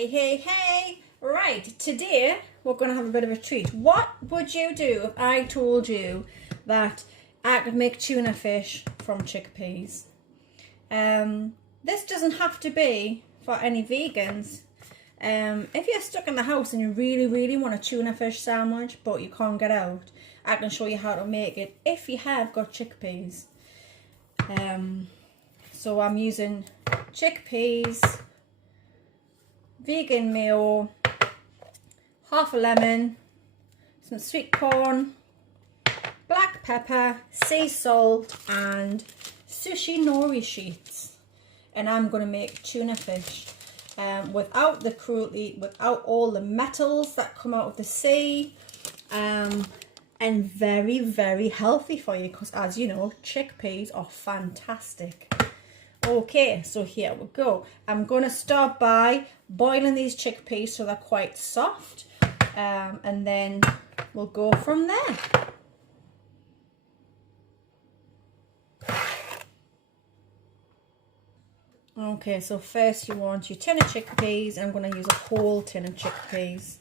Hey, hey, hey! Right, today we're going to have a bit of a treat. What would you do if I told you that I could make tuna fish from chickpeas? This doesn't have to be for any vegans. If you're stuck in the house and you really want a tuna fish sandwich but you can't get out, I can show you how to make it if you have got chickpeas. So I'm using chickpeas, vegan mayo, half a lemon, some sweet corn, black pepper, sea salt and sushi nori sheets. And I'm going to make tuna fish without the cruelty, without all the metals that come out of the sea, and very healthy for you because, as you know, chickpeas are fantastic. Okay, so here we go. I'm going to start by boiling these chickpeas so they're quite soft, and then we'll go from there. Okay, so first you want your tin of chickpeas. I'm going to use a whole tin of chickpeas.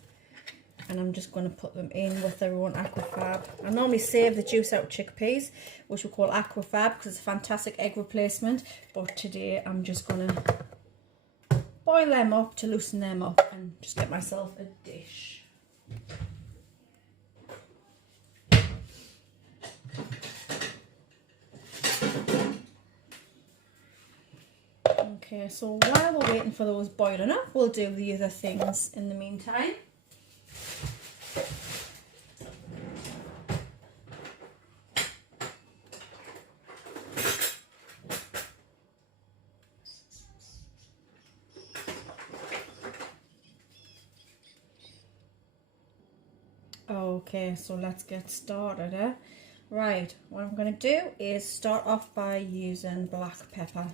And I'm just going to put them in with their own aquafab. I normally save the juice out of chickpeas, which we call aquafab, because it's a fantastic egg replacement. But today I'm just going to boil them up to loosen them up and just get myself a dish. Okay, so while we're waiting for those boiling up, we'll do the other things in the meantime. Okay, so let's get started. Right, what I'm going to do is start off by using black pepper.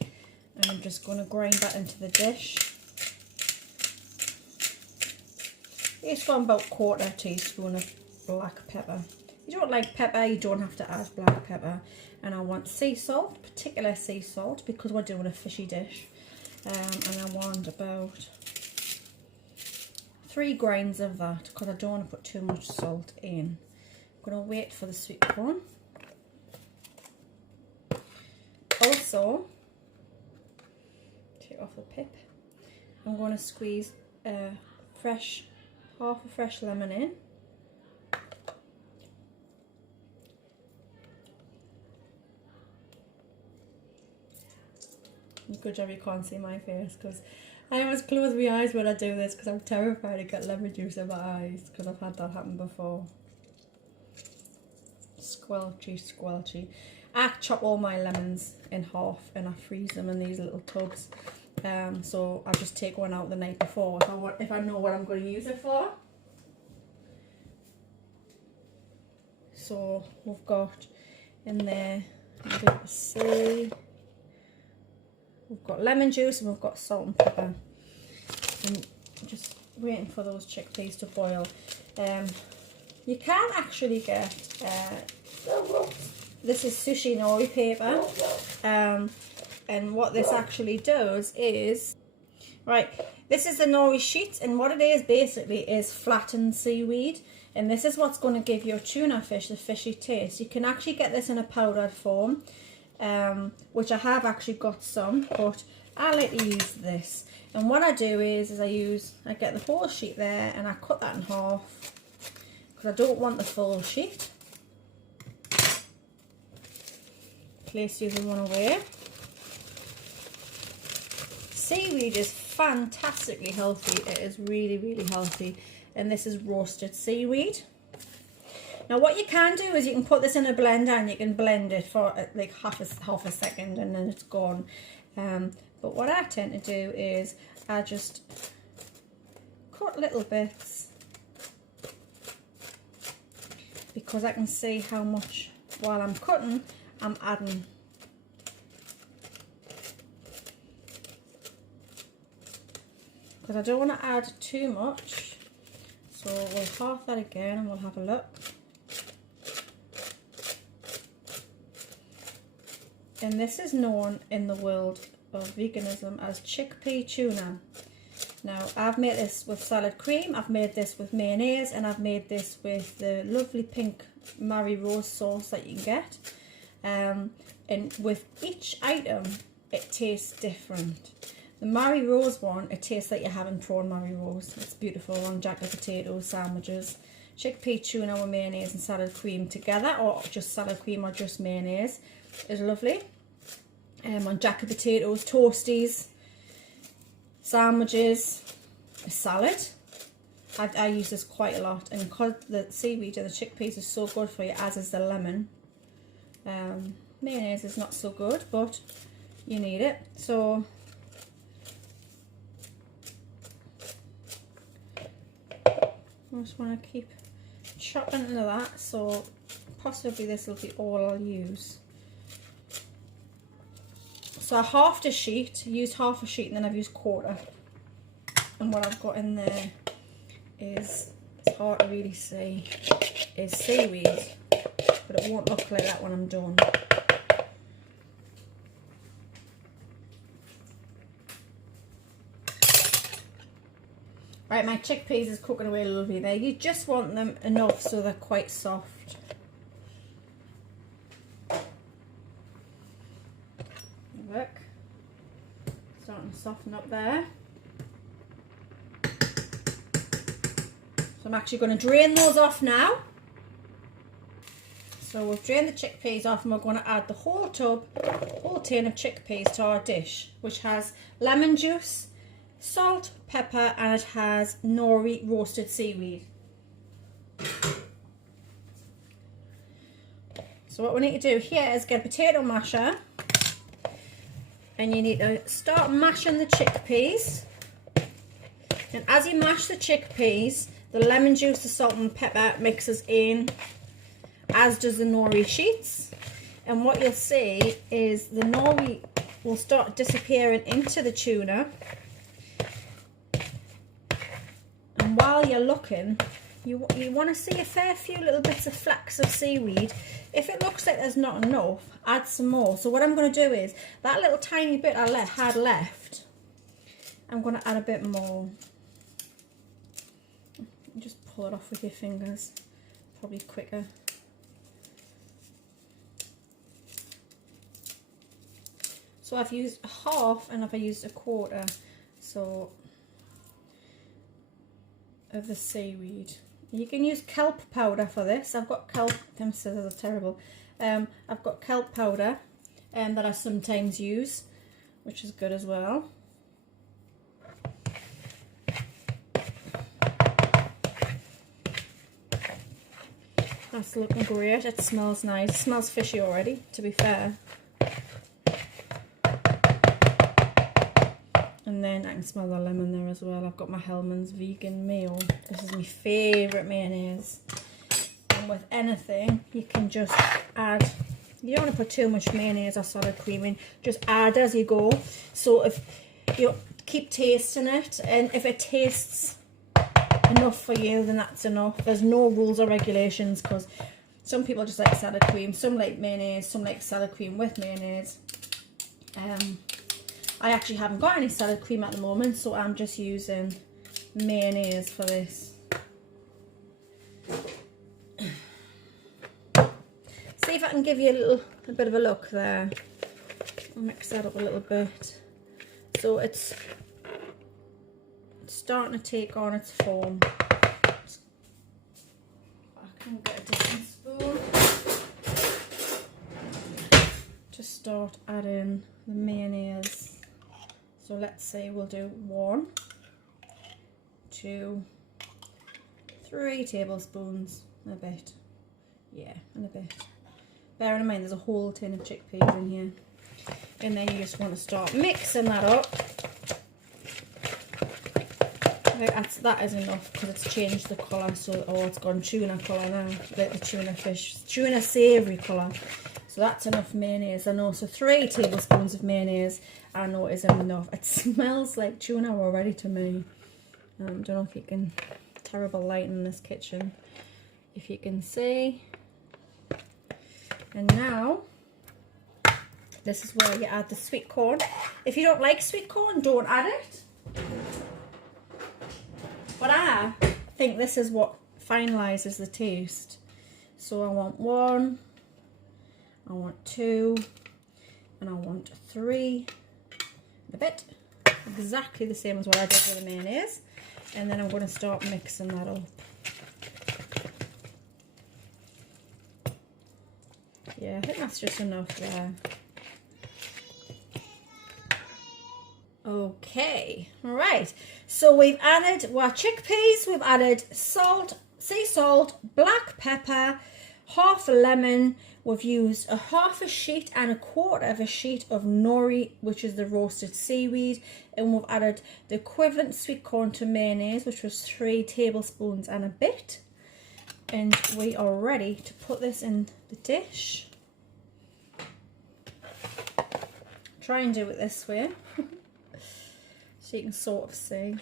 And I'm just going to grind that into the dish. It's got about a quarter teaspoon of black pepper. If you don't like pepper, you don't have to add black pepper. And I want sea salt, particular sea salt, because we're doing a fishy dish. And I want about 3 grains of that, because I don't want to put too much salt in. I'm going to wait for the sweet corn. Also, take off the pip. I'm going to squeeze half a fresh lemon in. Good job you can't see my face, because I always close my eyes when I do this because I'm terrified to get lemon juice in my eyes, because I've had that happen before. Squelchy. I chop all my lemons in half and I freeze them in these little tubs. So I just take one out the night before if I know what I'm going to use it for. So we've got in there, we've got lemon juice and we've got salt and pepper. And just waiting for those chickpeas to boil. You can actually get, this is sushi nori paper. And what this actually does is, right, this is the nori sheet, and what it is basically is flattened seaweed. And this is what's going to give your tuna fish the fishy taste. You can actually get this in a powdered form. Which I have actually got some, but I like to use this. And what I do is I get the whole sheet there and I cut that in half because I don't want the full sheet. Place the other one away. Seaweed is fantastically healthy. It is really healthy, and this is roasted seaweed. Now what you can do is you can put this in a blender and you can blend it for like half a second and then it's gone. But what I tend to do is I just cut little bits because I can see how much while I'm cutting I'm adding. Because I don't want to add too much. So we'll half that again and we'll have a look. And this is known in the world of veganism as chickpea tuna. Now, I've made this with salad cream, I've made this with mayonnaise, and I've made this with the lovely pink Mary Rose sauce that you can get. And with each item, it tastes different. The Mary Rose one, it tastes like you're having prawn Mary Rose. It's beautiful on jacket potatoes, sandwiches. Chickpea tuna with mayonnaise and salad cream together, or just salad cream or just mayonnaise, is lovely. On jacket potatoes, toasties, sandwiches, a salad. I use this quite a lot, and because the seaweed and the chickpeas is so good for you, as is the lemon. Mayonnaise is not so good, but you need it. So I just want to keep chopping into that, so possibly this will be all I'll use. So I halved a sheet, used half a sheet, and then I've used quarter. And what I've got in there is, it's hard to really see, is seaweed, but it won't look like that when I'm done. Right, my chickpeas is cooking away a little bit there. You just want them enough so they're quite soft. Look, starting to soften up there. So I'm actually going to drain those off now. So we've drained the chickpeas off, and we're going to add the whole tub, whole tin of chickpeas to our dish, which has lemon juice, salt, pepper, and it has nori roasted seaweed. So what we need to do here is get a potato masher, and you need to start mashing the chickpeas. And as you mash the chickpeas, the lemon juice, the salt and the pepper mixes in, as does the nori sheets. And what you'll see is the nori will start disappearing into the tuna. And while you're looking, you want to see a fair few little bits of flecks of seaweed. If it looks like there's not enough, add some more. So what I'm going to do is, that little tiny bit I had left, I'm going to add a bit more. Just pull it off with your fingers, probably quicker. So I've used half, and I've used a quarter so of the seaweed. You can use kelp powder for this. I've got kelp, them scissors are terrible. I've got kelp powder that I sometimes use, which is good as well. That's looking great. It smells nice. It smells fishy already, to be fair. And then I can smell the lemon there as well. I've got my Hellmann's vegan meal. This is my favourite mayonnaise. And with anything, you can just add, you don't want to put too much mayonnaise or salad cream in, just add as you go. So if you keep tasting it, and if it tastes enough for you, then that's enough. There's no rules or regulations, because some people just like salad cream, some like mayonnaise, some like salad cream with mayonnaise. I actually haven't got any salad cream at the moment, so I'm just using mayonnaise for this. See if I can give you a bit of a look there. I'll mix that up a little bit. So it's starting to take on its form. I can get a different spoon to start adding the mayonnaise. So let's say we'll do 1, 2, 3 tablespoons, and a bit. Yeah, and a bit. Bearing in mind there's a whole tin of chickpeas in here. And then you just want to start mixing that up. That is enough, because it's changed the colour, so it's gone tuna colour now, like the tuna fish, tuna savoury colour. So that's enough mayonnaise. I know, so 3 tablespoons of mayonnaise I know isn't enough. It smells like tuna already to me. Don't know if you can, terrible lighting in this kitchen, if you can see. And now, this is where you add the sweet corn. If you don't like sweet corn, don't add it. think this is what finalises the taste. So I want 1, I want 2, and I want 3 and a bit. Exactly the same as what I did with the mayonnaise. And then I'm going to start mixing that up. Yeah, I think that's just enough there. Okay, right. So we've added our chickpeas, we've added salt, sea salt, black pepper, half a lemon. We've used a half a sheet and a quarter of a sheet of nori, which is the roasted seaweed. And we've added the equivalent sweet corn to mayonnaise, which was 3 tablespoons and a bit. And we are ready to put this in the dish. Try and do it this way so you can sort of see.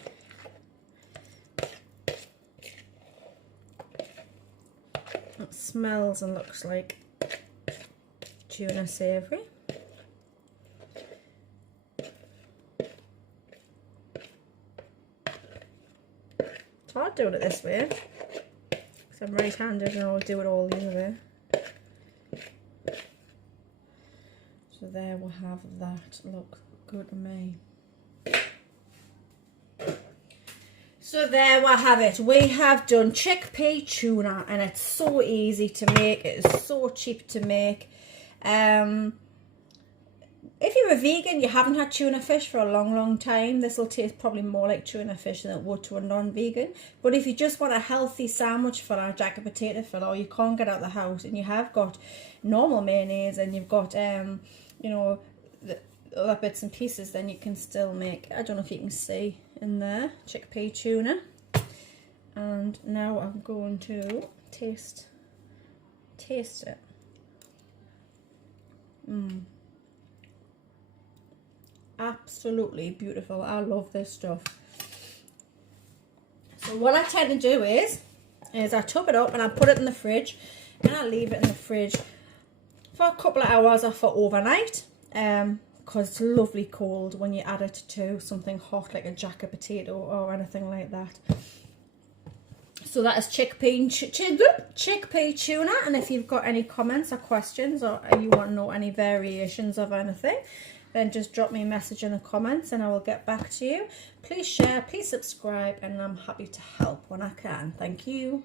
It smells and looks like tuna savoury. It's hard doing it this way because I'm right-handed and I'll do it all the other way. So there we have that. Look good to me. So there we have it. We have done chickpea tuna, and it's so easy to make. It is so cheap to make. If you're a vegan, you haven't had tuna fish for a long time, this will taste probably more like tuna fish than it would to a non-vegan. But if you just want a healthy sandwich for a jacket potato fillet, or you can't get out of the house and you have got normal mayonnaise and you've got you know, the other bits and pieces, then you can still make, I don't know if you can see in there, chickpea tuna. And now I'm going to taste it. Absolutely beautiful. I love this stuff. So what I tend to do is I tub it up and I put it in the fridge, and I leave it in the fridge for a couple of hours or for overnight, because it's lovely cold when you add it to something hot like a jacket potato or anything like that. So that is chickpea tuna, and if you've got any comments or questions, or you want to know any variations of anything, then just drop me a message in the comments and I will get back to you. Please share, please subscribe, and I'm happy to help when I can. Thank you.